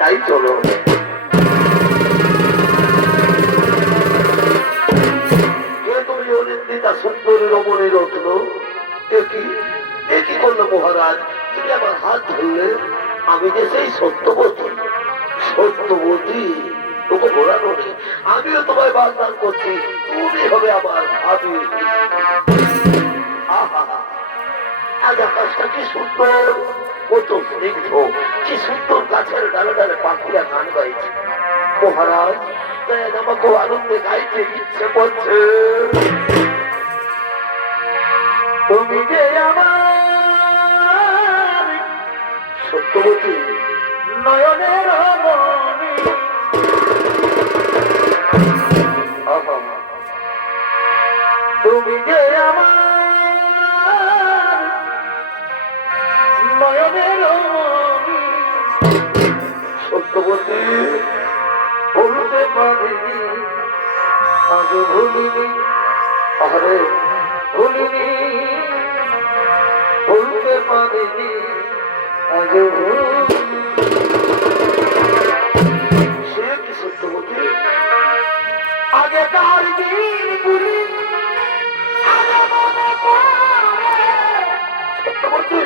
তাই চলো। তুমি অনিন্দিতা সুন্দরী রমণী রত্ন, একই করলো মহারাজ, তুমি আমার হাত ধরলে। আমি যে সেই সত্যবতী, সত্যবতী তোকে ঘোরানো নেই। আমিও তোমায় বাগদান করছি, তুমি হবে আমার ভাবি। আজ আকাশটা কি সুন্দর, কত স্নিগ্ধ, কি সুন্দর গাছের ডালে ডালে পাখিরা গান গাইছে। মহারাজ তাই আমাকে আনন্দে গাইতে ইচ্ছে করছে। তুমি যে আমার সত্যবতী নয়নের মণি, তুমি যে আমার নয়নের মণি, সত্যবতী বলতে পারিনি, আজ ভুলিনি, আরে ভুলিনি, বলতে পারিনি, আজ ভুলিনি। সে কি সত্যবতী? আগেকার দিনগুলি সত্যবতী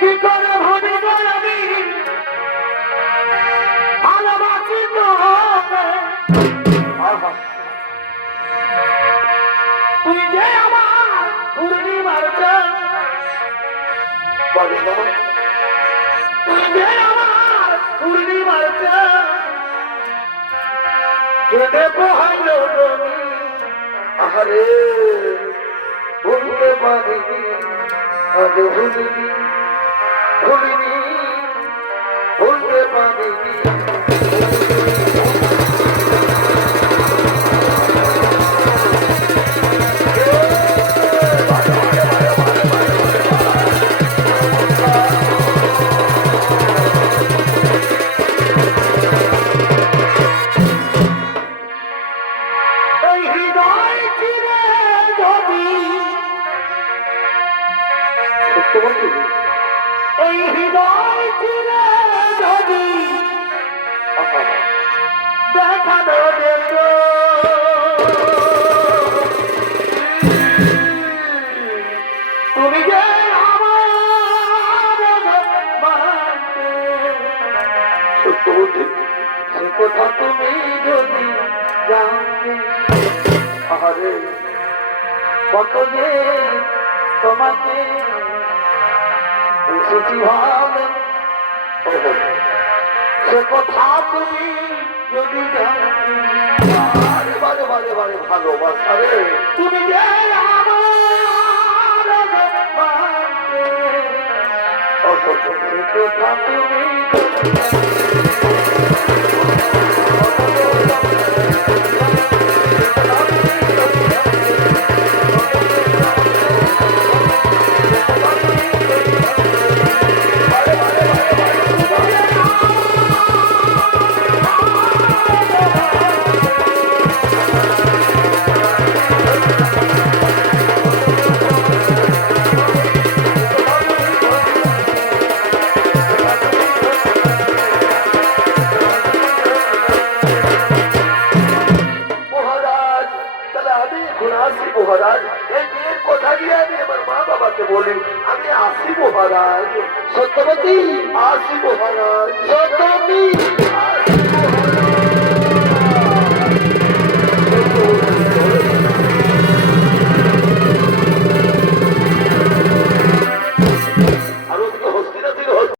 কি করে ভাবি আমি ভালোবাসি তোরে। তুই যে আমার পূর্ণিমার চাঁদ, তুই যে আমার পূর্ণিমার চাঁদ, কেঁদে পোহাইল তুমি, আহারে ভুলতে পারিনি, আজ ভুলিনি, ভুলিনি, ভুলতে পারিনি। এই হৃদয় চিরে যদি দেখানো যেত, তুমি যে সত্যবতী সে কথা তুমি যদি জানতে, আরে কত যে তোমাকে সে কথা তুমি যদি জানতে, বারে বারে বারে ভালোবাসা রে, তুমি যে কথা তুমি মহারাজ, এই মেয়ের কথা দিয়ে আমি আমার মা বাবাকে বলি আমি আসি মহারাজ। সত্যবতী আসি মহারাজ।